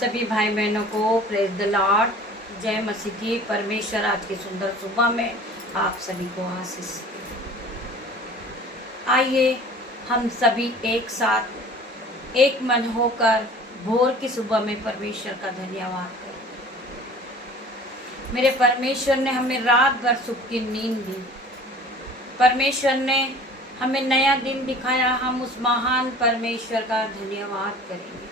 सभी भाई बहनों को प्रेज द लॉर्ड, जय मसीह की। परमेश्वर आज की सुंदर सुबह में आप सभी को आशीष दे। आइए हम सभी एक साथ एक मन होकर भोर की सुबह में परमेश्वर का धन्यवाद करें। मेरे परमेश्वर ने हमें रात भर सुख की नींद दी। परमेश्वर ने हमें नया दिन दिखाया। हम उस महान परमेश्वर का धन्यवाद करेंगे।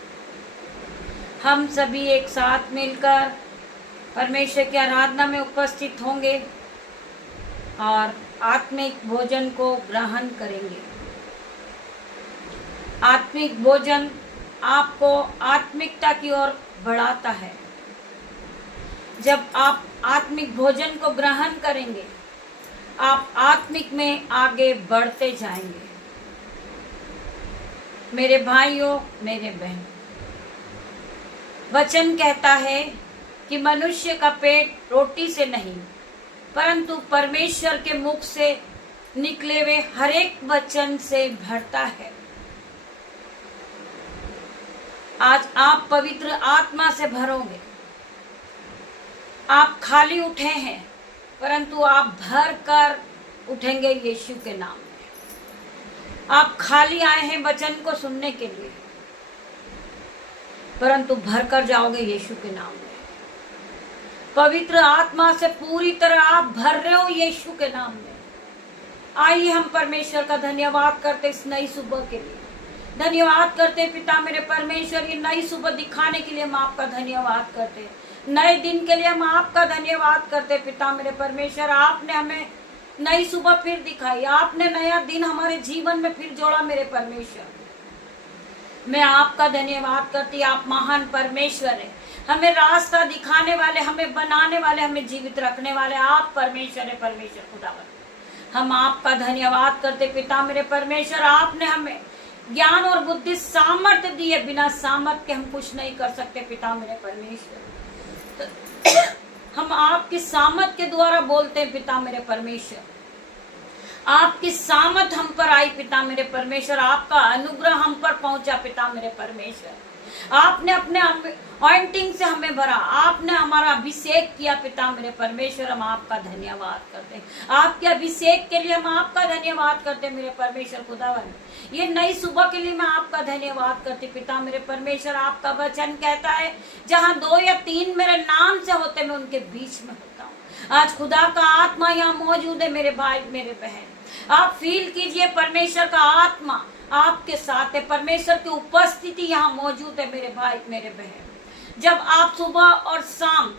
हम सभी एक साथ मिलकर परमेश्वर की आराधना में उपस्थित होंगे और आत्मिक भोजन को ग्रहण करेंगे। आत्मिक भोजन आपको आत्मिकता की ओर बढ़ाता है। जब आप आत्मिक भोजन को ग्रहण करेंगे, आप आत्मिक में आगे बढ़ते जाएंगे। मेरे भाइयों, मेरे बहनों, वचन कहता है कि मनुष्य का पेट रोटी से नहीं परंतु परमेश्वर के मुख से निकले हुए हर एक वचन से भरता है। आज आप पवित्र आत्मा से भरोगे। आप खाली उठे हैं परंतु आप भर कर उठेंगे यीशु के नाम में। आप खाली आए हैं वचन को सुनने के लिए परंतु भर कर जाओगे यीशु के नाम में। पवित्र आत्मा से पूरी तरह आप भर रहे हो यीशु के नाम में। आइए हम परमेश्वर का धन्यवाद करते इस नई सुबह के लिए। धन्यवाद करते पिता मेरे परमेश्वर, ये नई सुबह दिखाने के लिए हम आपका धन्यवाद करते। नए दिन के लिए हम आपका धन्यवाद करते पिता मेरे परमेश्वर। आपने हमें नई सुबह फिर दिखाई। आपने नया दिन हमारे जीवन में फिर जोड़ा मेरे परमेश्वर। मैं आपका धन्यवाद करती। आप महान परमेश्वर है। हमें रास्ता दिखाने वाले, हमें बनाने वाले, हमें जीवित रखने वाले आप परमेश्वर है। परमेश्वर खुदावन, हम आपका धन्यवाद करते पिता मेरे परमेश्वर। आपने हमें ज्ञान और बुद्धि सामर्थ्य दी है। बिना सामर्थ्य के हम कुछ नहीं कर सकते पिता मेरे परमेश्वर। हम आपकी सामर्थ के द्वारा बोलते हैं पिता मेरे परमेश्वर। आपकी सामर्थ हम पर आई पिता मेरे परमेश्वर। आपका अनुग्रह हम पर पहुंचा पिता मेरे परमेश्वर। आपने अपने ऑइंटिंग से हमें भरा। आपने हमारा अभिषेक किया पिता मेरे परमेश्वर। हम आपका धन्यवाद करते हैं। आपके अभिषेक के लिए हम आपका धन्यवाद करते हैं मेरे परमेश्वर खुदावन। ये नई सुबह के लिए मैं आपका धन्यवाद करती पिता मेरे परमेश्वर। आपका वचन कहता है जहाँ 2 या 3 मेरे नाम से होते मैं उनके बीच में होता हूँ। आज खुदा का आत्मा यहाँ मौजूद है मेरे भाई मेरे बहन। आप फील कीजिए परमेश्वर का आत्मा आपके साथ है। परमेश्वर की उपस्थिति यहाँ मौजूद है मेरे भाई मेरे बहन। जब आप सुबह और शाम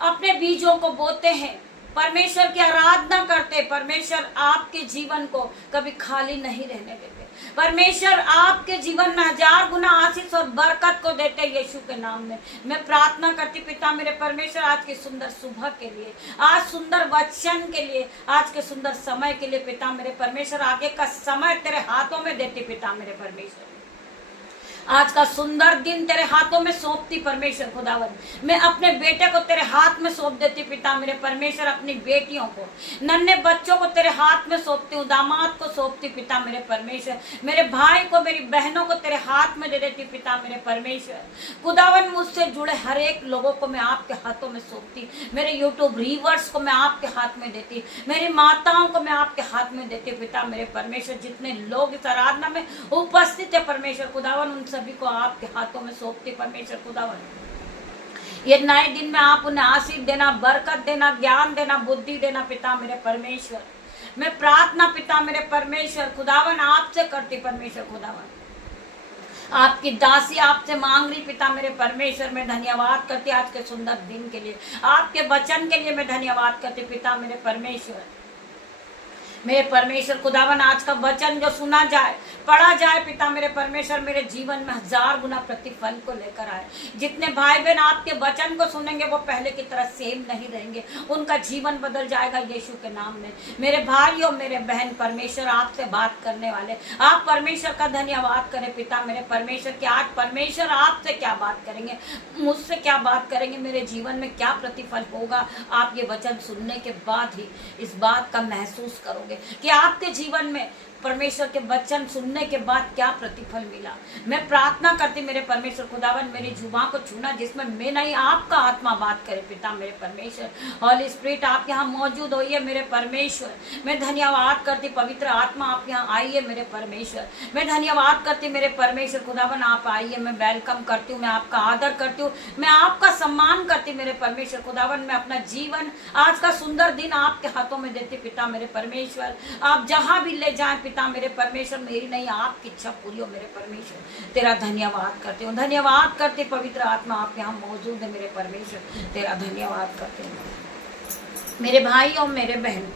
अपने बीजों को बोते हैं, परमेश्वर की आराधना करते, परमेश्वर आपके जीवन को कभी खाली नहीं रहने देते। परमेश्वर आपके जीवन में 1000 गुना आशीष और बरकत को देते यीशु के नाम में। मैं प्रार्थना करती पिता मेरे परमेश्वर आज की सुंदर सुबह के लिए, आज सुंदर वचन के लिए, आज के सुंदर समय के लिए पिता मेरे परमेश्वर। आगे का समय तेरे हाथों में देती पिता मेरे परमेश्वर। आज का सुंदर दिन तेरे हाथों में सौंपती परमेश्वर खुदावन। मैं अपने बेटे को तेरे हाथ में सौंप देती पिता मेरे परमेश्वर। अपनी बेटियों को, नन्हे बच्चों को तेरे हाथ में सौंपती हूँ। दामाद को सौंपती पिता मेरे परमेश्वर। मेरे भाई को, मेरी बहनों को तेरे हाथ में दे देती पिता मेरे परमेश्वर खुदावन। मुझसे जुड़े हर एक लोगों को मैं आपके हाथों में सौंपती। मेरे यूट्यूब रीवर्स को मैं आपके हाथ में देती। मेरी माताओं को मैं आपके हाथ में देती पिता मेरे परमेश्वर। जितने लोग इस आराधना में उपस्थित है परमेश्वर खुदावन, उन सभी को आपके हाथों में सौंपते परमेश्वर खुदावन। ये नए दिन में आप उन्हें आशीष देना, बरकत देना, ज्ञान देना, बुद्धि देना पिता मेरे परमेश्वर। मैं प्रार्थना पिता मेरे परमेश्वर खुदावन आपसे करती परमेश्वर खुदावन। आपकी दासी आपसे मांग रही पिता मेरे परमेश्वर। मैं धन्यवाद करती आज के सुंदर दिन के लिए, आपके वचन के लिए मैं धन्यवाद करती पिता मेरे परमेश्वर। मेरे परमेश्वर खुदावन, आज का वचन जो सुना जाए, पढ़ा जाए पिता मेरे परमेश्वर, मेरे जीवन में 1000 गुना प्रतिफल को लेकर आए। जितने भाई बहन आपके वचन को सुनेंगे वो पहले की तरह सेम नहीं रहेंगे। उनका जीवन बदल जाएगा यीशु के नाम में। मेरे भाइयों, मेरे बहन, परमेश्वर आपसे बात करने वाले, आप परमेश्वर का धन्यवाद करें पिता मेरे परमेश्वर कि आज परमेश्वर आपसे क्या बात करेंगे, मुझसे क्या बात करेंगे, मेरे जीवन में क्या प्रतिफल होगा। आप ये वचन सुनने के बाद ही इस बात का महसूस करोगे कि आपके जीवन में परमेश्वर के वचन सुनने के बाद क्या प्रतिफल मिला। मैं प्रार्थना करती मेरे परमेश्वर खुदावन मेरी जुबान को छूना जिसमें मैं नहीं आपका आत्मा बात करे पिता मेरे परमेश्वर। हॉली स्पिरिट आप यहाँ मौजूद होइए मेरे परमेश्वर। मैं धन्यवाद करती पवित्र आत्मा आप यहाँ आइए मेरे परमेश्वर। मैं धन्यवाद करती मेरे परमेश्वर खुदावन आप आइए। मैं वेलकम करती हूँ, मैं आपका आदर करती हूँ, मैं आपका सम्मान करती मेरे परमेश्वर खुदावन। मैं अपना जीवन आज का सुंदर दिन आपके हाथों में देती पिता मेरे परमेश्वर। आप जहां भी ले जाएं पिता मेरे परमेश्वर, मेरी नहीं आपकी इच्छा पूरी हो मेरे परमेश्वर। तेरा धन्यवाद करती हूँ, धन्यवाद करते पवित्र आत्मा आप यहाँ मौजूद है मेरे परमेश्वर। तेरा धन्यवाद करते हैं मेरे भाई और मेरे बहन।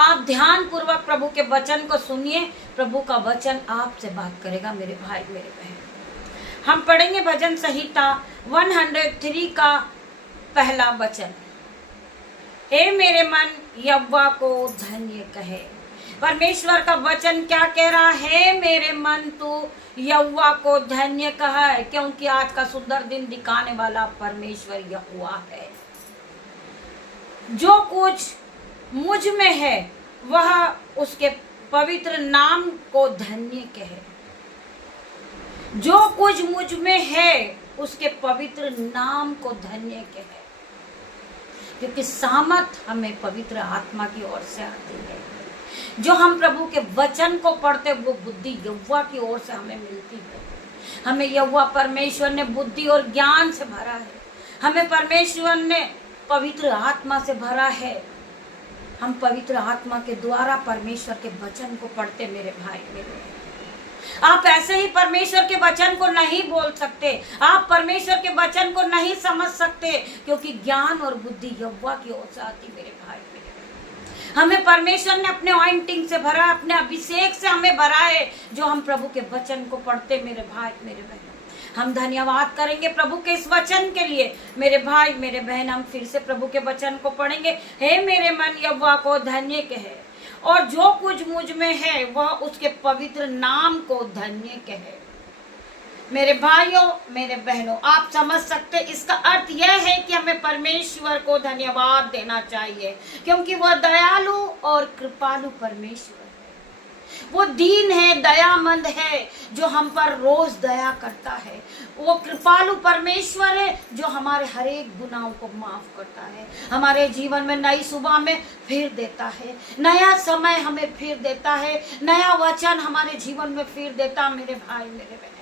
आप ध्यान पूर्वक प्रभु के वचन को सुनिए। प्रभु का वचन आपसे बात करेगा मेरे भाई मेरे बहन। हम पढ़ेंगे भजन संहिता 103 का पहला वचन। हे मेरे मन यहोवा को धन्य कहे। परमेश्वर का वचन क्या कह रहा है? मेरे मन तू यहोवा को धन्य कहा है, क्योंकि आज का सुंदर दिन दिखाने वाला परमेश्वर यहोवा है। जो कुछ मुझ में है वह उसके पवित्र नाम को धन्य कहे। जो कुछ मुझ में है उसके पवित्र नाम को धन्य कहे, क्योंकि सामर्थ हमें पवित्र आत्मा की ओर से आती है। जो हम प्रभु के वचन को पढ़ते वो बुद्धि यहोवा की ओर से हमें मिलती है। हमें यहोवा परमेश्वर ने बुद्धि और ज्ञान से भरा है। हमें परमेश्वर ने पवित्र आत्मा से भरा है। हम पवित्र आत्मा के द्वारा परमेश्वर के वचन को पढ़ते मेरे भाई मेरे। आप ऐसे ही परमेश्वर के वचन को नहीं बोल सकते, आप परमेश्वर के वचन को नहीं समझ सकते, क्योंकि ज्ञान और बुद्धि यहोवा की ओर से आती मेरे भाई मेरे। हमें परमेश्वर ने अपने ऑइंटिंग से भरा, अपने अभिषेक से हमें भरा है, जो हम प्रभु के वचन को पढ़ते मेरे भाई मेरे बहन। हम धन्यवाद करेंगे प्रभु के इस वचन के लिए मेरे भाई मेरे बहन। हम फिर से प्रभु के वचन को पढ़ेंगे। हे मेरे मन यहोवा को धन्य कहे, और जो कुछ मुझ में है वह उसके पवित्र नाम को धन्य कहे। मेरे भाइयों मेरे बहनों, आप समझ सकते, इसका अर्थ यह है कि हमें परमेश्वर को धन्यवाद देना चाहिए, क्योंकि वह दयालु और कृपालु परमेश्वर है। वो दीन है, दयामंद है, जो हम पर रोज दया करता है। वो कृपालु परमेश्वर है, जो हमारे हर एक गुनाहों को माफ करता है, हमारे जीवन में नई सुबह में फिर देता है, नया समय हमें फिर देता है, नया वचन हमारे जीवन में फिर देता मेरे भाई मेरे बहन।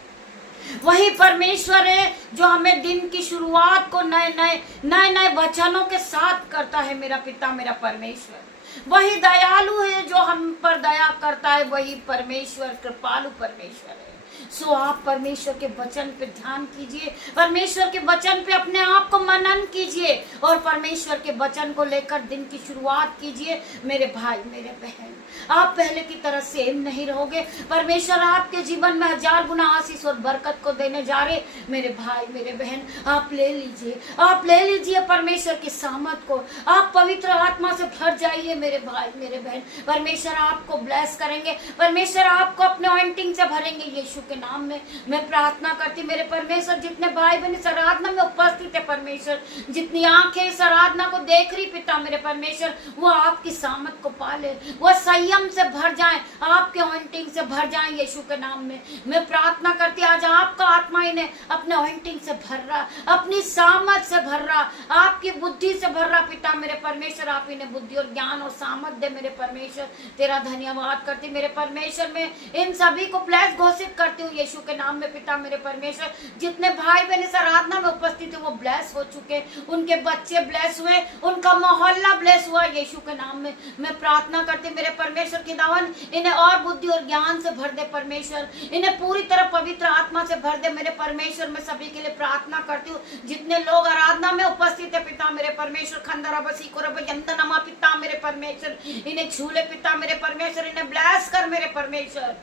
वही परमेश्वर है जो हमें दिन की शुरुआत को नए वचनों के साथ करता है मेरा पिता मेरा परमेश्वर। वही दयालु है जो हम पर दया करता है, वही परमेश्वर कृपालु परमेश्वर है। सो आप परमेश्वर के वचन पे ध्यान कीजिए, परमेश्वर के वचन पे अपने आप को मनन कीजिए और परमेश्वर के वचन को लेकर दिन की शुरुआत कीजिए मेरे भाई मेरे बहन। आप पहले की तरह सेम नहीं रहोगे। परमेश्वर आपके जीवन में 1000 गुना आशीष और बरकत को देने जा रहे मेरे भाई मेरे बहन। आप ले लीजिए, आप ले लीजिए परमेश्वर की सामर्थ को। आप पवित्र आत्मा से भर जाइए मेरे भाई मेरे बहन। परमेश्वर आपको ब्लेस करेंगे, परमेश्वर आपको अपने ऑइंटिंग से भरेंगे यीशु के नाम में। मैं प्रार्थना करती मेरे परमेश्वर, जितने भाई बहन इस आराधना में उपस्थित है परमेश्वर, जितनी आंखें इस आराधना को देख रही पिता मेरे परमेश्वर, वो आपकी सामर्थ को पाले, वो संयम से भर जाएं, आपके ऑइंटिंग से भर जाएं यीशु के नाम में। मैं प्रार्थना करती आज आपका आत्मा इन्हें अपने ऑइंटिंग से भर रहा, अपनी सामर्थ से भर रहा, आपकी बुद्धि से भर रहा पिता मेरे परमेश्वर। आप इन्हें बुद्धि और ज्ञान और सामर्थ दे मेरे परमेश्वर। तेरा धन्यवाद करती मेरे परमेश्वर। में इन सभी को ब्लेस घोषित करती हूँ यीशु के नाम में पिता मेरे परमेश्वर। जितने भाई बहन इस आराधना में उपस्थित है वो ब्लेस हो चुके, उनके बच्चे ब्लेस हुए, उनका मोहल्ला ब्लेस हुआ यीशु के नाम में। मैं प्रार्थना करती मेरे परमेश्वर की दावन इन्हें और बुद्धि और ज्ञान से भर दे परमेश्वर, इन्हें पूरी तरह पवित्र आत्मा से भर दे मेरे परमेश्वर। मैं सभी के लिए प्रार्थना करती हूँ जितने लोग आराधना में उपस्थित है पिता मेरे परमेश्वर। खंडरा बसी को रब यंतनमा पिता मेरे परमेश्वर, इन्हें छूले पिता मेरे परमेश्वर, इन्हें ब्लेस कर मेरे परमेश्वर।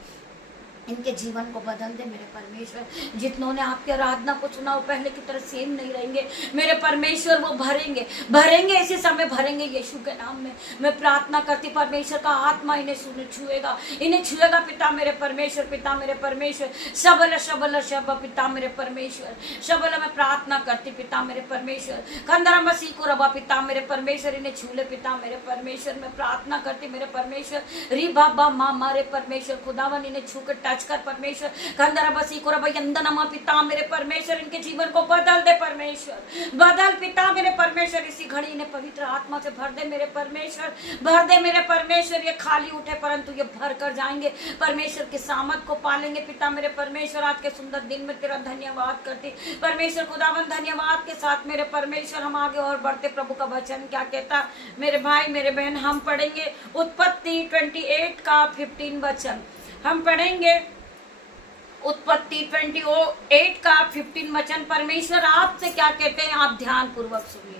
इनके जीवन को बदल दे मेरे परमेश्वर। जितनों ने आपकी आराधना को सुना वो पहले की तरह सेम नहीं रहेंगे मेरे परमेश्वर, वो भरेंगे इसी समय भरेंगे यीशु के नाम में। मैं प्रार्थना करती परमेश्वर का आत्मा इन्हें छुएगा पिता मेरे परमेश्वर, पिता मेरे परमेश्वर। शबल शबल शब पिता मेरे परमेश्वर, शबल मैं प्रार्थना करती पिता मेरे परमेश्वर। कंदरा मसीह को रबा पिता मेरे परमेश्वर, इन्हें छूले पिता मेरे परमेश्वर। मैं प्रार्थना करती मेरे परमेश्वर, री बाबा माँ मारे परमेश्वर, खुदावन इन्हें छू कर टच कर परमेश्वर। कंदरा बसी को रबा यंदनमा पिता मेरे परमेश्वर, इनके जीवन को बदल दे परमेश्वर, बदल पिता मेरे परमेश्वर। इसी घड़ी इन्हें पवित्र आत्मा से भर दे मेरे परमेश्वर, भर दे मेरे परमेश्वर। ये खाली उठे परंतु ये भर कर जाएंगे परमेश्वर की सामत को पालेंगे पिता मेरे परमेश्वर। आज के सुंदर दिन में तेरा धन्यवाद करती परमेश्वर खुदावन, धन्यवाद के साथ मेरे परमेश्वर हम आगे और बढ़ते। प्रभु का वचन क्या कहता मेरे भाई मेरे बहन, हम पढ़ेंगे उत्पत्ति 28 का 15 वचन। हम पढ़ेंगे उत्पत्ति 28 का 15 वचन। परमेश्वर आपसे क्या कहते हैं आप ध्यान पूर्वक सुनिए।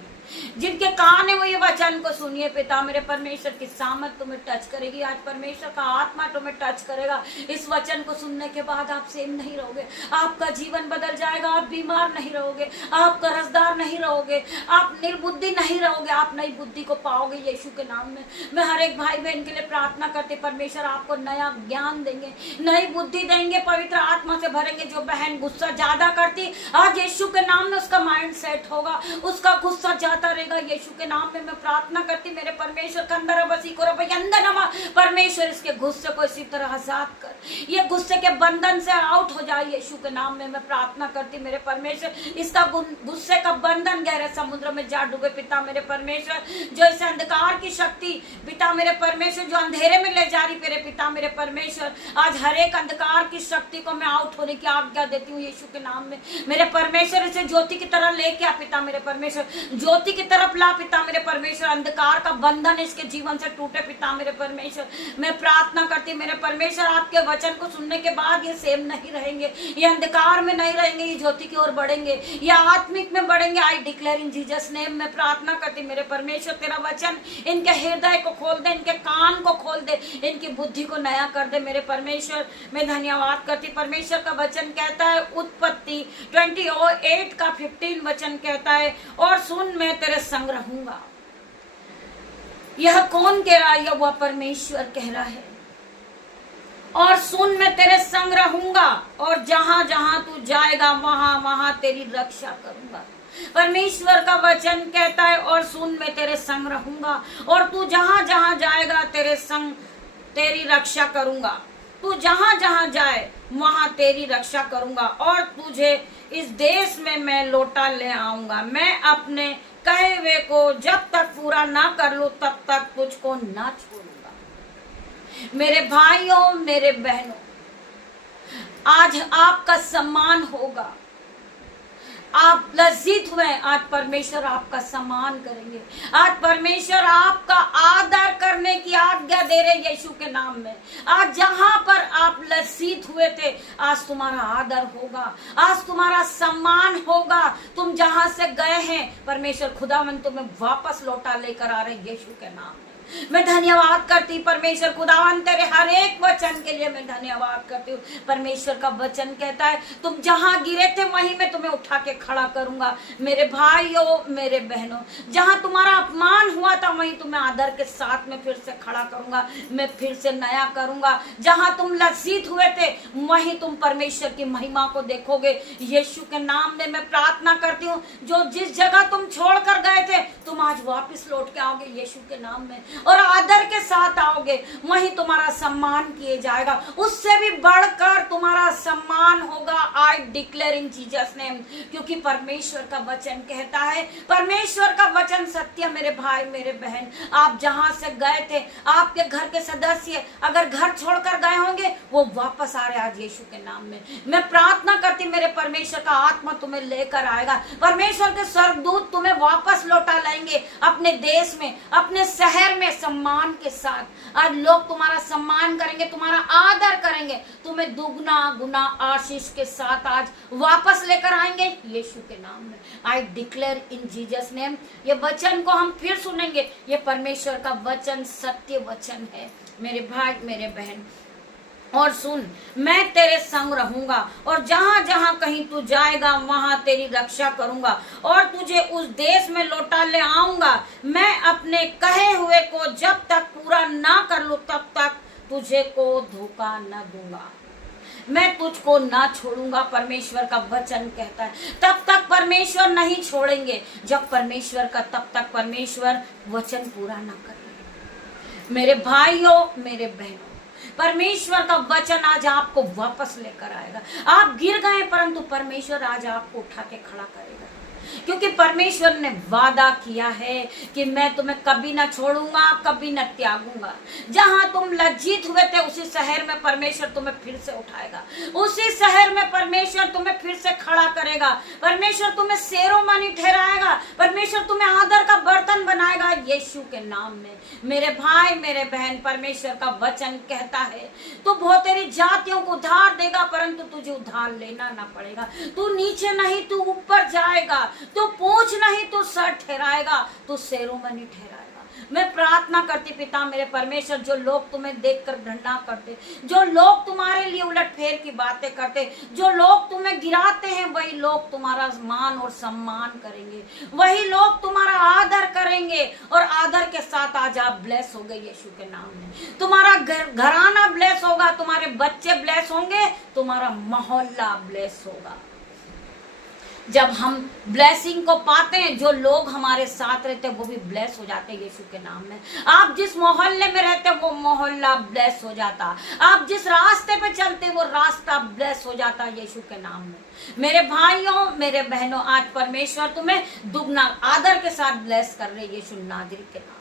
जिनके कान है वो ये वचन को सुनिए पिता मेरे परमेश्वर की सामत तुम्हें टच करेगी। आज परमेश्वर का आत्मा तुम्हें टच करेगा। इस वचन को सुनने के बाद आप सेम नहीं रहोगे, आपका जीवन बदल जाएगा। आप बीमार नहीं रहोगे, आप कर्जदार नहीं रहोगे, आप निर्बुद्धि नहीं रहोगे, आप नई बुद्धि को पाओगे यीशु के नाम में। मैं हर एक भाई बहन के लिए प्रार्थना करते परमेश्वर आपको नया ज्ञान देंगे, नई बुद्धि देंगे, पवित्र आत्मा से भरेंगे। जो बहन गुस्सा ज्यादा करती आज यीशु के नाम में उसका माइंड सेट होगा, उसका गुस्सा रहेगा यीशु के नाम में। मैं प्रार्थना करती मेरे परमेश्वर का अंदर बसी को रबयंदनमा परमेश्वर, इसके गुस्से को इसी तरह आजाद कर, ये गुस्से के बंधन से आउट हो जाए यीशु के नाम में। मैं प्रार्थना करती मेरे परमेश्वर, इसका गुस्से का बंधन गहरे समुद्र में जा डूबे पिता मेरे परमेश्वर। जो इस अंधकार की शक्ति पिता मेरे परमेश्वर जो अंधेरे में ले जा रही मेरे पिता मेरे परमेश्वर, आज हर एक अंधकार की शक्ति को मैं आउट होने की आज्ञा देती हूँ यीशु के नाम में। मेरे परमेश्वर इसे ज्योति की तरह लेके आ पिता मेरे परमेश्वर, ज्योति की तरफ ला पिता मेरे परमेश्वर। अंधकार का बंधन इसके जीवन से टूटे पिता मेरे परमेश्वर। मैं प्रार्थना करती मेरे परमेश्वर आपके वचन को सुनने के बाद ये सेम नहीं रहेंगे, ये अंधकार में नहीं रहेंगे, ये ज्योति की ओर बढ़ेंगे, ये आत्मिक में बढ़ेंगे। I declare in Jesus name. मैं प्रार्थना करती मेरे परमेश्वर तेरा वचन इनके हृदय को खोल दे, इनके कान को खोल दे, इनकी बुद्धि को नया कर दे मेरे परमेश्वर। मैं धन्यवाद करती परमेश्वर का वचन कहता है उत्पत्ति 28 का 15 वचन कहता है और सुन मैं तेरे संग रहूंगा। यह कौन कह रहा है? यह वह परमेश्वर कह रहा है। और सुन मैं तेरे संग रहूंगा और जहां जहां तू जाएगा वहां वहां तेरी रक्षा करूंगा। परमेश्वर का वचन कहता है और सुन मैं तेरे संग रहूंगा और तू जहां जहां जाएगा तेरे संग तेरी रक्षा करूंगा। तू जहां जहां जाए वहां तेरी रक्षा करूंगा और तुझे इस देश में मैं लौटा ले आऊंगा। मैं अपने कहे हुए को जब तक पूरा ना कर लूं तब तक तुझको ना छोड़ूंगा। मेरे भाइयों मेरे बहनों, आज आपका सम्मान होगा। आप लज्जित हुए, आज परमेश्वर आपका सम्मान करेंगे। आज परमेश्वर आपका आदर करने की आज्ञा दे रहे यीशु के नाम में। आज जहां पर आप लज्जित हुए थे आज तुम्हारा आदर होगा, आज तुम्हारा सम्मान होगा। तुम जहां से गए हैं परमेश्वर खुदावन तुम्हें वापस लौटा लेकर आ रहे यीशु के नाम में। मैं धन्यवाद करती परमेश्वर खुदावन तेरे हर एक वचन के लिए मैं धन्यवाद करती हूँ। परमेश्वर का वचन कहता है तुम जहां गिरे थे वहीं मैं तुम्हें उठा के खड़ा करूंगा। मेरे भाइयों मेरे बहनों, जहां तुम्हारा अपमान हुआ था वहीं तुम्हें आदर के साथ में फिर से खड़ा करूंगा, मैं फिर से नया करूंगा। जहां तुम लज्जित हुए थे वहीं तुम परमेश्वर की महिमा को देखोगे यीशु के नाम में। मैं प्रार्थना करती हूँ जो जिस जगह तुम छोड़ कर गए थे तुम आज वापिस लौट के आओगे यीशु के नाम में और आदर के साथ आओगे, वहीं तुम्हारा सम्मान किए जाएगा। उससे भी बढ़कर तुम्हारा सम्मान होगा। I declare in Jesus name, क्योंकि परमेश्वर का वचन कहता है, परमेश्वर का वचन सत्य। मेरे भाई मेरे बहन, आप जहां से गए थे आपके घर के सदस्य अगर घर छोड़कर गए होंगे वो वापस आ रहे आज यीशु के नाम में। मैं प्रार्थना करती मेरे परमेश्वर का आत्मा तुम्हें लेकर आएगा। परमेश्वर के स्वर्गदूत तुम्हें वापस लौटा लाएंगे अपने देश में, अपने शहर में सम्मान के साथ। आज लोग तुम्हारा सम्मान करेंगे, तुम्हारा आदर करेंगे, तुम्हें दुगना गुना आशीष के साथ आज वापस लेकर आएंगे यीशु के नाम में। I declare in Jesus name. ये वचन को हम फिर सुनेंगे। ये परमेश्वर का वचन सत्य वचन है मेरे भाई मेरे बहन। और सुन, मैं तेरे संग रहूंगा और जहां जहां कहीं तू जाएगा वहां तेरी रक्षा करूंगा और तुझे उस देश में लौटा ले आऊंगा। मैं अपने कहे हुए को जब तक पूरा ना कर लूं तब तक तुझे को धोखा न दूंगा, मैं तुझको ना छोड़ूंगा। परमेश्वर का वचन कहता है तब तक परमेश्वर नहीं छोड़ेंगे जब परमेश्वर का तब तक परमेश्वर वचन पूरा ना करेंगे। मेरे भाइयों, मेरे बहनों, परमेश्वर का वचन आज आपको वापस लेकर आएगा। आप गिर गए परंतु परमेश्वर आज आपको उठा के खड़ा करेगा, क्योंकि परमेश्वर ने वादा किया है कि मैं तुम्हें कभी ना छोड़ूंगा, कभी ना त्यागूंगा। जहां तुम लज्जित हुए थे उसी शहर में परमेश्वर तुम्हें फिर से उठाएगा, उसी शहर में परमेश्वर तुम्हें फिर से खड़ा करेगा। परमेश्वर तुम्हें शिरोमणि ठहराएगा, परमेश्वर तुम्हें आदर का बर्तन बनाएगा यीशु के नाम में। मेरे भाई, मेरे बहन, परमेश्वर का वचन कहता है तू बहुत तेरी जातियों को उधार देगा परंतु तुझे उधार लेना ना पड़ेगा। तू नीचे नहीं, तू ऊपर जाएगा। तू पूंछ नहीं, तू सर ठहराएगा, तू शिरोमणि ठहराएगा। मैं प्रार्थना करती पिता मेरे परमेश्वर, जो लोग तुम्हें देखकर घृणा करते, जो लोग तुम्हारे लिए उलटफेर की बातें करते, जो लोग तुम्हें गिराते हैं, वही लोग तुम्हारा मान और सम्मान करेंगे, वही लोग तुम्हारा आदर करेंगे और आदर के साथ आज आप ब्लेस हो गए यीशु के नाम में। तुम्हारा घराना ब्लेस होगा, तुम्हारे बच्चे ब्लेस होंगे, तुम्हारा मोहल्ला ब्लेस होगा। जब हम ब्लेसिंग को पाते हैं, जो लोग हमारे साथ रहते हैं वो भी ब्लेस हो जाते हैं यीशु के नाम में। आप जिस मोहल्ले में रहते हैं वो मोहल्ला ब्लेस हो जाता, आप जिस रास्ते पे चलते हैं वो रास्ता ब्लेस हो जाता यीशु के नाम में। मेरे भाइयों, मेरे बहनों, आज परमेश्वर तुम्हें दुगना आदर के साथ ब्लेस कर रहे यीशु नाजरी के नाम।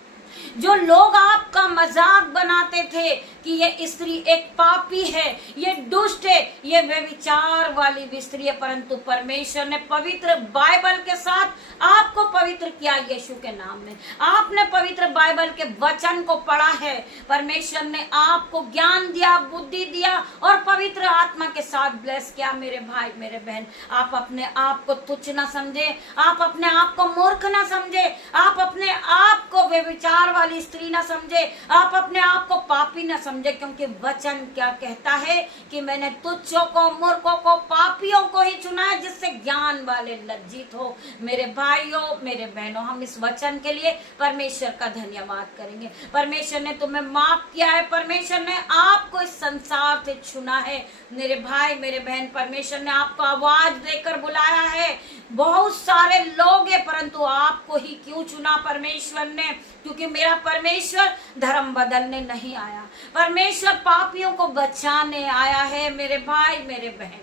जो लोग आपका मजाक बनाते थे कि ये स्त्री एक पापी है, ये दुष्ट है, ये व्यभिचार वाली स्त्री है, परंतु परमेश्वर ने पवित्र बाइबल के साथ आपको पवित्र किया यीशु के नाम में। आपने पवित्र बाइबल के वचन को पढ़ा है, परमेश्वर ने आपको ज्ञान दिया, बुद्धि दिया और पवित्र आत्मा के साथ ब्लेस किया। मेरे भाई, मेरे बहन, आप अपने आप को तुच्छ ना समझे, आप अपने आप को मूर्ख ना समझे, आप अपने आप को व्यभिचार वाली स्त्री ना समझे, आप अपने आप को पापी ना समझे, क्योंकि वचन क्या कहता है कि मैंने तुच्छों को, मूर्खों को, पापियों को ही चुना है जिससे ज्ञान वाले लज्जित हो। मेरे भाइयों, मेरे बहनों, हम इस वचन के लिए परमेश्वर का धन्यवाद करेंगे। परमेश्वर ने तुम्हें माफ किया है, परमेश्वर ने आपको इस संसार से चुना है। मेरे भाई, मेरे बहन, परमेश्वर ने आपको आवाज देकर बुलाया है। बहुत सारे लोग हैं परंतु आपको ही क्यों चुना परमेश्वर ने? क्योंकि मेरा परमेश्वर धर्म बदलने नहीं आया, परमेश्वर पापियों को बचाने आया है। मेरे भाई, मेरे बहन,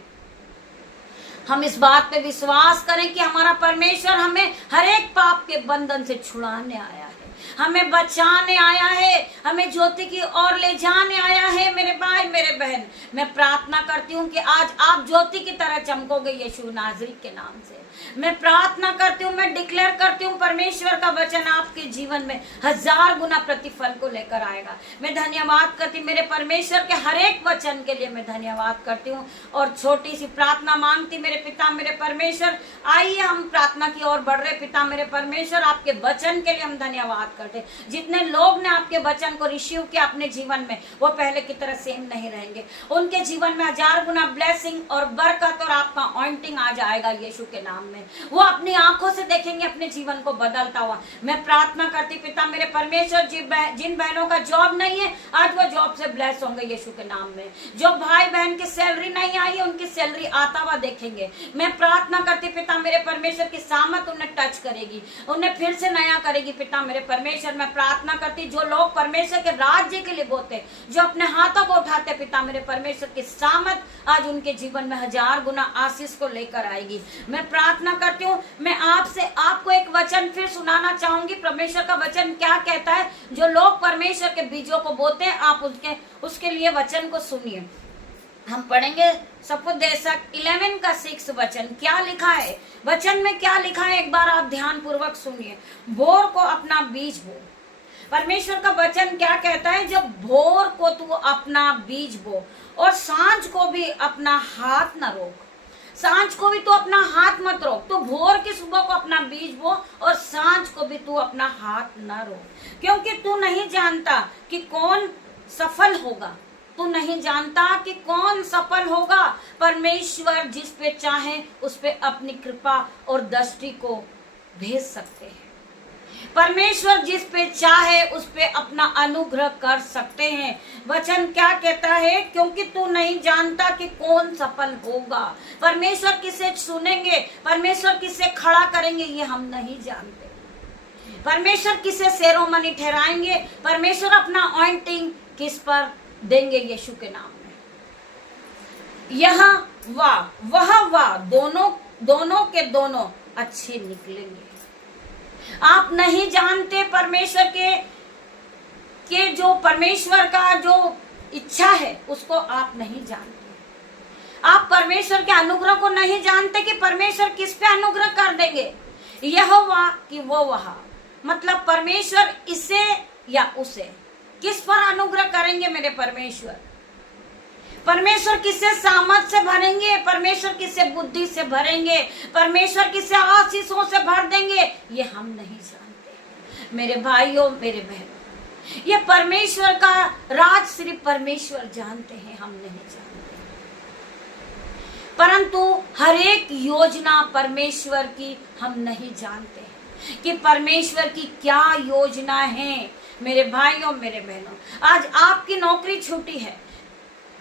हम इस बात पे विश्वास करें कि हमारा परमेश्वर हमें हर एक पाप के बंधन से छुड़ाने आया है, हमें बचाने आया है, हमें ज्योति की ओर ले जाने आया है। मेरे भाई, मेरे बहन, मैं प्रार्थना करती हूँ कि आज आप ज्योति की तरह चमकोगे यीशु नाजरी के नाम से। मैं प्रार्थना करती हूँ, मैं डिक्लेयर करती हूँ, परमेश्वर का वचन आपके जीवन में 1000 गुना प्रतिफल को लेकर आएगा। मैं धन्यवाद करती हूँ मेरे परमेश्वर के हर एक वचन के लिए, मैं धन्यवाद करती हूँ और छोटी सी प्रार्थना मांगती। मेरे पिता, मेरे परमेश्वर, आइए हम प्रार्थना की ओर बढ़ रहे। पिता मेरे परमेश्वर, आपके वचन के लिए हम धन्यवाद करते। जितने लोग ने आपके वचन को रिसीव किया अपने जीवन में, वो पहले की तरह सेम नहीं रहेंगे। उनके जीवन में 1000 गुना ब्लेसिंग और बरकत और आपका ऑइंटिंग आ जाएगा यीशु के नाम में। वो अपनी आंखों से देखेंगे अपने जीवन को बदलता हुआ। मैं प्रार्थना करती पिता मेरे परमेश्वर, जिन बहनों का जॉब नहीं है आज वो जॉब से ब्लेस होंगे यीशु के नाम में। जो भाई बहन की सैलरी नहीं आई है उनकी सैलरी आता हुआ देखेंगे। मैं प्रार्थना करती पिता मेरे परमेश्वर की सामत उन्हें टच करेगी, उन्हें फिर से नया करेगी। पिता मेरे परमेश्वर, मैं प्रार्थना करती जो लोग परमेश्वर के राज्य के लिए बोलते, जो अपने हाथों को उठाते, पिता मेरे परमेश्वर की सामत आज उनके जीवन में 1000 गुना आशीष को लेकर आएगी। मैं प्रार्थना करती हूँ, मैं आपसे आपको एक वचन फिर सुनाना चाहूंगी। परमेश्वर का वचन क्या कहता है? जो लोग परमेश्वर के बीजों को बोते हैं, आप उसके लिए वचन को सुनिए। हम पढ़ेंगे सपुदेशक 11 का 6 वचन। क्या लिखा है वचन में, क्या लिखा है एक बार आप ध्यान पूर्वक सुनिए। भोर को अपना बीज बो। परमेश्वर का वचन क्या कहता है? जब भोर को तू अपना बीज बो और सांझ को भी अपना हाथ न रोक। सांझ को भी तू अपना हाथ मत रोक। तो भोर की सुबह को अपना बीज बो और सांझ को भी तू अपना हाथ न रोक, क्योंकि तू नहीं जानता कि कौन सफल होगा तू नहीं जानता कि कौन सफल होगा। परमेश्वर जिस पे चाहे उस पे अपनी कृपा और दृष्टि को भेज सकते हैं। परमेश्वर जिस पे चाहे उस पे अपना अनुग्रह कर सकते हैं। वचन क्या कहता है? क्योंकि तू नहीं जानता कि कौन सफल होगा। परमेश्वर किसे चुनेंगे, परमेश्वर किसे खड़ा करेंगे, ये हम नहीं जानते। परमेश्वर किसे सेरोमनी ठहराएंगे, परमेश्वर अपना ऑइंटिंग किस पर देंगे, यीशु के नाम में। यह वह दोनों के दोनों अच्छे निकलेंगे। आप नहीं जानते परमेश्वर के जो परमेश्वर का जो इच्छा है उसको आप नहीं जानते। आप परमेश्वर के अनुग्रह को नहीं जानते कि परमेश्वर किस पे अनुग्रह कर देंगे। यहोवा कि वो वहा, मतलब परमेश्वर इसे या उसे किस पर अनुग्रह करेंगे मेरे परमेश्वर। परमेश्वर किसे सामर्थ से भरेंगे, परमेश्वर किसे बुद्धि से भरेंगे, परमेश्वर किसे आशीषों से भर देंगे, ये हम नहीं जानते मेरे भाइयों मेरे बहनों। ये परमेश्वर का राज सिर्फ परमेश्वर जानते हैं, हम नहीं जानते। परंतु हर एक योजना परमेश्वर की हम नहीं जानते हैं कि परमेश्वर की क्या योजना है मेरे भाइयों मेरे बहनों। आज आपकी नौकरी छूटी है,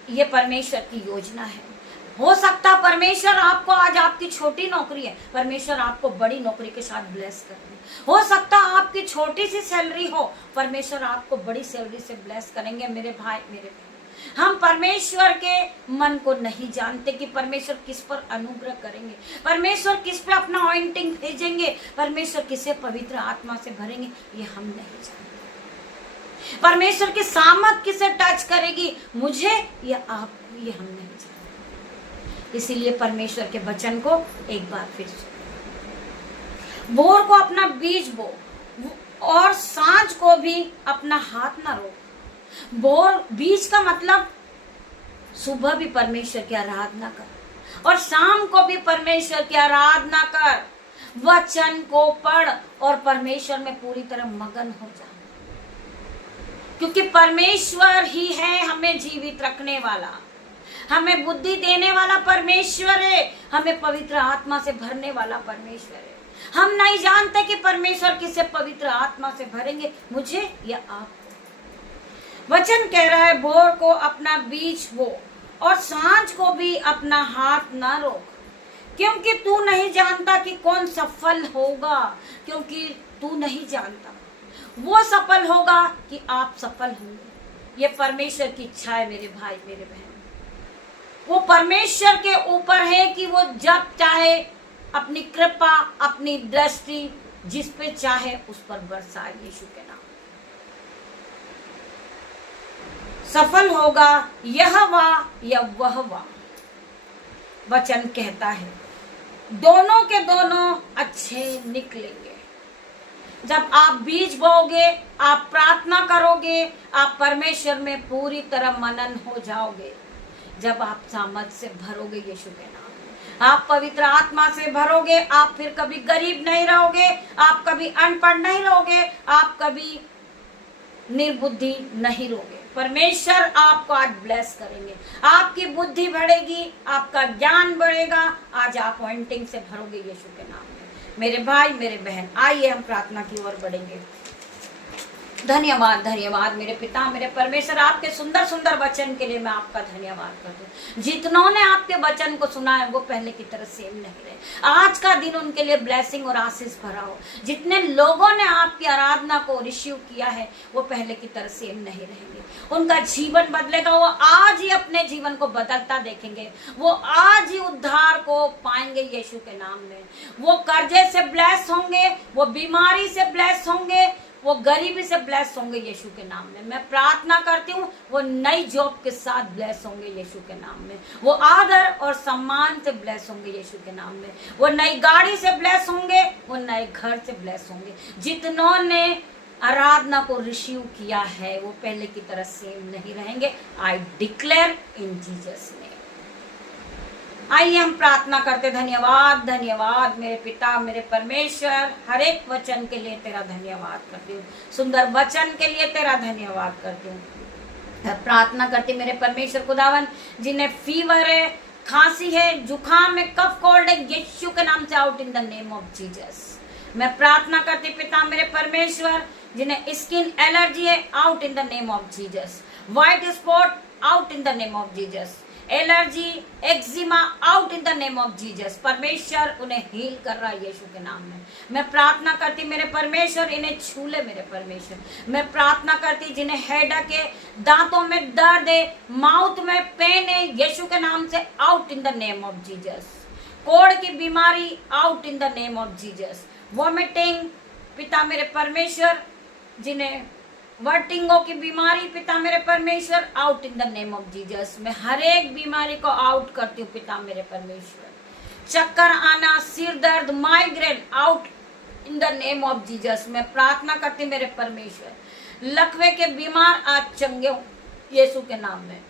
ये परमेश्वर की योजना है। हो सकता परमेश्वर आपको, आज आपकी छोटी नौकरी है, परमेश्वर आपको बड़ी नौकरी के साथ ब्लेस कर दे। हो सकता आपकी छोटी सी सैलरी हो, परमेश्वर आपको बड़ी सैलरी से ब्लेस करेंगे मेरे भाई मेरे बहन। हम परमेश्वर के मन को नहीं जानते कि परमेश्वर किस पर अनुग्रह करेंगे, परमेश्वर किस पर अपना ऑइंटिंग भेजेंगे, परमेश्वर किसे पवित्र आत्मा से भरेंगे, ये हम नहीं जानते। परमेश्वर की सामर्थ किसे टच करेगी, मुझे या आपको, ये हम नहीं जानते। इसीलिए परमेश्वर के वचन को एक बार फिर सुनो। भोर को अपना बीज बो और सांझ को भी अपना हाथ ना रोक। भोर बीज का मतलब सुबह भी परमेश्वर की आराधना कर और शाम को भी परमेश्वर की आराधना कर। वचन को पढ़ और परमेश्वर में पूरी तरह मगन हो जा, क्योंकि परमेश्वर ही है हमें जीवित रखने वाला, हमें बुद्धि देने वाला परमेश्वर है, हमें पवित्र आत्मा से भरने वाला परमेश्वर है। हम नहीं जानते कि परमेश्वर किसे पवित्र आत्मा से भरेंगे, मुझे या आपको। वचन कह रहा है भोर को अपना बीज बो और सांझ को भी अपना हाथ ना रोक, क्योंकि तू नहीं जानता कि कौन सफल होगा। क्योंकि तू नहीं जानता, वो सफल होगा कि आप सफल होंगे। ये परमेश्वर की इच्छा है मेरे भाई मेरे बहन। वो परमेश्वर के ऊपर है कि वो जब चाहे अपनी कृपा अपनी दृष्टि जिस पे चाहे उस पर बरसाए। यीशु के नाम सफल होगा यह या वह वचन कहता है दोनों के दोनों अच्छे निकलेंगे। जब आप बीज बोओगे, आप प्रार्थना करोगे, आप परमेश्वर में पूरी तरह मनन हो जाओगे। जब आप सामर्थ से भरोगे यीशु के नाम में, आप पवित्र आत्मा से भरोगे, आप फिर कभी गरीब नहीं रहोगे, आप कभी अनपढ़ नहीं रहोगे, आप कभी निर्बुद्धि नहीं रहोगे। परमेश्वर आपको आज ब्लेस करेंगे, आपकी बुद्धि बढ़ेगी, आपका ज्ञान बढ़ेगा। आज आप पॉइंटिंग से भरोगे यीशु के नाम में। मेरे भाई मेरे बहन, आइए हम प्रार्थना की ओर बढ़ेंगे। धन्यवाद धन्यवाद मेरे पिता मेरे परमेश्वर, आपके सुंदर सुंदर वचन के लिए मैं आपका धन्यवाद करती हूँ। जितनों ने आपके वचन को सुना है वो पहले की तरह सेम नहीं रहे। आज का दिन उनके लिए ब्लेसिंग और आशीष भरा हो। जितने लोगों ने आपकी आराधना को रिसीव किया है वो पहले की तरह सेम नहीं रहेंगे। उनका जीवन बदलेगा, वो आज ही अपने जीवन को बदलता देखेंगे, वो आज ही उद्धार को पाएंगे यीशु के नाम में। वो कर्जे से ब्लेस होंगे, वो बीमारी से ब्लेस होंगे, वो गरीबी से ब्लेस होंगे यीशु के नाम में। मैं प्रार्थना करती हूँ वो नई जॉब के साथ ब्लेस होंगे यीशु के नाम में। वो आदर और सम्मान से ब्लेस होंगे यीशु के नाम में। वो नई गाड़ी से ब्लेस होंगे, वो नए घर से ब्लेस होंगे। जितनों ने आराधना को रिसीव किया है वो पहले की तरह सेम नहीं रहेंगे। I declare in Jesus name. आइए हम प्रार्थना करते। धन्यवाद धन्यवाद मेरे पिता मेरे परमेश्वर, हर एक वचन के लिए तेरा धन्यवाद करती हूँ, सुंदर वचन के लिए तेरा धन्यवाद करती हूँ। प्रार्थना करती मेरे परमेश्वर खुदावन, जिन्हें फीवर है, खांसी है, जुकाम है, कफ कोल्ड है, यीशु के नाम से out in the name of Jesus. मैं प्रार्थना करती पिता मेरे परमेश्वर, जिन्हें स्किन एलर्जी है, out in the name of Jesus. White spot, out in the name of Jesus. Allergy, eczema, out in the name of Jesus. परमेश्वर उन्हें हील कर रहा है यीशु के नाम में। मैं प्रार्थना करती मेरे परमेश्वर, इन्हें छू ले मेरे परमेश्वर। मैं प्रार्थना करती जिन्हें हेडेक है, दांतों में दर्द है, माउथ में पेन है, यीशु के नाम से out in the name of Jesus. कोढ़ की बीमारी, out in the name of Jesus. Vomiting, पिता मेरे परमेश्वर, जिन्हें वर्टिंगो की बीमारी, पिता मेरे परमेश्वर, out in the name of Jesus. मैं हर एक बीमारी को आउट करती हूँ पिता मेरे परमेश्वर। चक्कर आना, सिर दर्द, migraine, out in the name of Jesus. मैं प्रार्थना करती मेरे परमेश्वर, लकवे के बीमार आज चंगे हो यीशु के नाम में।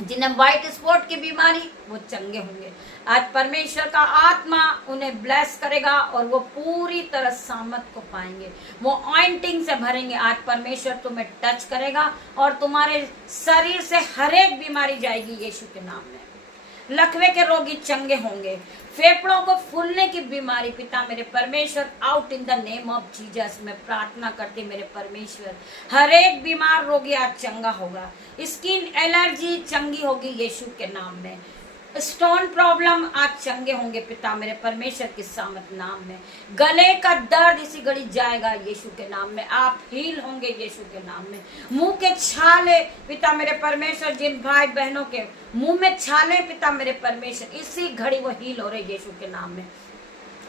जिन्हें व्हाइट स्पॉट की बीमारी, वो चंगे होंगे। आज परमेश्वर का आत्मा उन्हें ब्लेस करेगा और वो पूरी तरह सामत को पाएंगे। वो ऑइंटिंग से भरेंगे। आज परमेश्वर तुम्हें टच करेगा और तुम्हारे शरीर से हर एक बीमारी जाएगी यीशु के नाम में। लकवे के रोगी चंगे होंगे। फेफड़ों को फूलने की बीमारी, पिता मेरे परमेश्वर, out in the name of Jesus. मैं प्रार्थना करती मेरे परमेश्वर, हर एक बीमार रोगी आज चंगा होगा। स्किन एलर्जी चंगी होगी यीशु के नाम में। स्टोन प्रॉब्लम आज चंगे होंगे पिता मेरे परमेश्वर के सामत नाम में। गले का दर्द इसी घड़ी जाएगा यीशु के नाम में। आप हील होंगे यीशु के नाम में। मुंह के छाले, पिता मेरे परमेश्वर, जिन भाई बहनों के मुंह में छाले, पिता मेरे परमेश्वर, इसी घड़ी वो हील हो रहे यीशु के नाम में।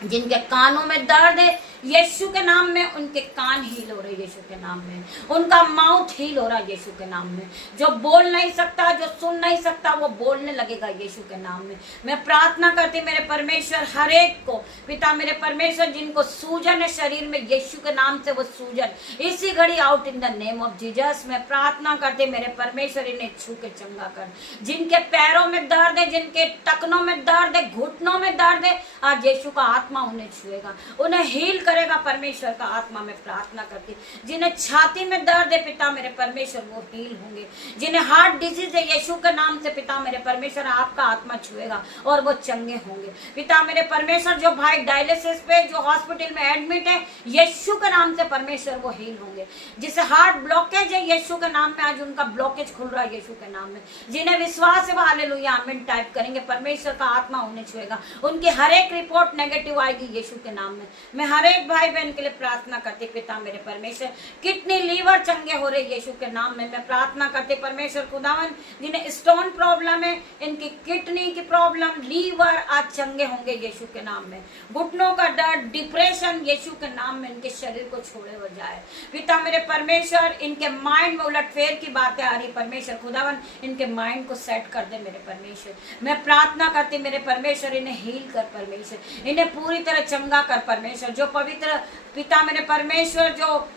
जिनके कानों में दर्द है यीशु के नाम में, उनके कान हील हो रहे यीशु के नाम में। उनका माउथ हील हो रहा है यीशु के नाम में। जो बोल नहीं सकता, जो सुन नहीं सकता, वो बोलने लगेगा यीशु के नाम में। मैं प्रार्थना करती मेरे परमेश्वर, हर एक को, पिता मेरे परमेश्वर, जिनको सूजन है शरीर में, यीशु के नाम से वो सूजन इसी घड़ी out in the name of Jesus. मैं प्रार्थना करती मेरे परमेश्वर, इन्हें छू के चंगा कर। जिनके पैरों में दर्द है, जिनके टखनों में दर्द है, घुटनों में दर्द है, आज यीशु का आत्मा उन्हें छुएगा, उन्हें हील करेगा परमेश्वर का आत्मा। में प्रार्थना करती जिन्हें छाती में दर्द है, पिता मेरे परमेश्वर, वो हील होंगे। जिन्हें हार्ट डिजीज है, यीशु के नाम से पिता मेरे परमेश्वर, आपका आत्मा छुएगा और वो चंगे होंगे। पिता मेरे परमेश्वर, जो भाई डायलिसिस पे, जो हॉस्पिटल में एडमिट है, यीशु के नाम से परमेश्वर वो हील होंगे। जिसे हार्ट ब्लॉकेज है, यीशु के नाम में आज उनका ब्लॉकेज खुल रहा है यीशु के नाम में। जिन्हें विश्वास है वो हालेलुया आमीन टाइप करेंगे, परमेश्वर का आत्मा उन्हें छुएगा। उनकी हर एक रिपोर्ट नेगेटिव आएगी यीशु के नाम में। मैं हर एक भाई बहन के लिए प्रार्थना करती पिता मेरे परमेश्वर, किडनी लीवर चंगे हो रहे यीशु के नाम में। मैं प्रार्थना करती परमेश्वर खुदावन, जिन्हें स्टोन प्रॉब्लम है, इनकी किडनी की प्रॉब्लम, लीवर आज चंगे होंगे यीशु के नाम में। घुटनों का दर्द, डिप्रेशन, यीशु के नाम में इनके शरीर को छोड़े हो जाए। पिता मेरे परमेश्वर, इनके माइंड में उलटफेर की बातें आ रही, परमेश्वर खुदावन इनके माइंड को सेट कर दे मेरे परमेश्वर। मैं प्रार्थना करती मेरे परमेश्वर, इन्हें हील कर परमेश्वर, इन्हें पूरी तरह चंगा कर परमेश्वर। जो पवित्र पिता मेरे परमेश्वर, जो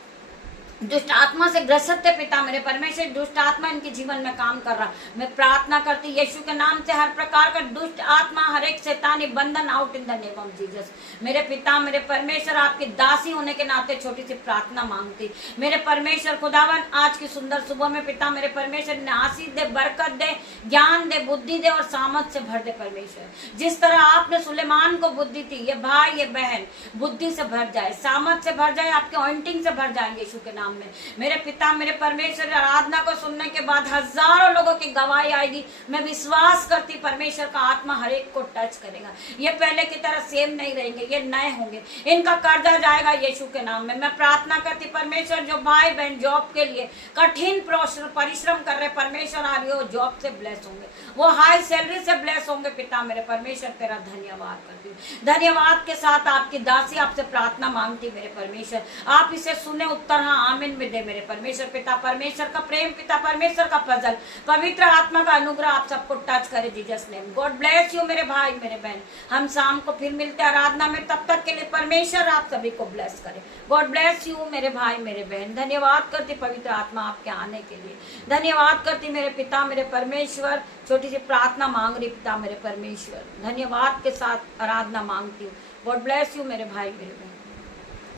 दुष्ट आत्मा से ग्रसित थे, पिता मेरे परमेश्वर, दुष्ट आत्मा इनके जीवन में काम कर रहा, मैं प्रार्थना करती यीशु के नाम से हर प्रकार का दुष्ट आत्मा, हर एक शैतानी बंधन out in the name of Jesus. मेरे पिता मेरे परमेश्वर, आपकी दासी होने के नाते छोटी सी प्रार्थना मांगती मेरे परमेश्वर खुदावन, आज की सुंदर सुबह में पिता मेरे परमेश्वर ने आशीष दे, बरकत दे, ज्ञान दे, बुद्धि दे और सामर्थ से भर दे परमेश्वर। जिस तरह आपने सुलेमान को बुद्धि थी, ये भाई ये बहन बुद्धि से भर जाए, सामर्थ से भर जाए, आपके ऑइंटिंग से भर जाए यीशु के नाम में। मेरे पिता मेरे परमेश्वर, आराधना को सुनने के बाद हजारों लोगों की गवाही आएगी। मैं विश्वास करती परमेश्वर का आत्मा हर एक को टच करेगा। ये पहले की तरह सेम नहीं रहेंगे, ये नए होंगे, इनका कर्जा जाएगा यीशु के नाम में। मैं प्रार्थना करती परमेश्वर, जो भाई बहन जॉब के लिए कठिन परिश्रम कर रहे परमेश्वर, आ रही हो जॉब से ब्लेस होंगे, वो हाई सैलरी से ब्लेस होंगे। पिता मेरे परमेश्वर, तेरा धन्यवाद करती हूँ। धन्यवाद के साथ आपकी दासी आपसे प्रार्थना मांगती मेरे परमेश्वर, आप इसे सुने, उत्तर हाँ आमीन में दे मेरे परमेश्वर। पिता परमेश्वर का प्रेम, पिता परमेश्वर का फजल, पवित्र आत्मा का अनुग्रह आप सबको टच करे Jesus name. God bless you मेरे भाई मेरे बहन। हम शाम को फिर मिलते हैं आराधना में, तब तक के लिए परमेश्वर आप सभी को ब्लेस करे। गॉड ब्लेस यू मेरे भाई मेरे बहन। धन्यवाद करती पवित्र आत्मा आपके आने के लिए, धन्यवाद करती मेरे पिता मेरे परमेश्वर। छोटी सी प्रार्थना मांग रही पिता मेरे परमेश्वर, धन्यवाद के साथ आराधना मांगती हूँ। गॉड ब्लेस यू मेरे भाई मेरे बहन।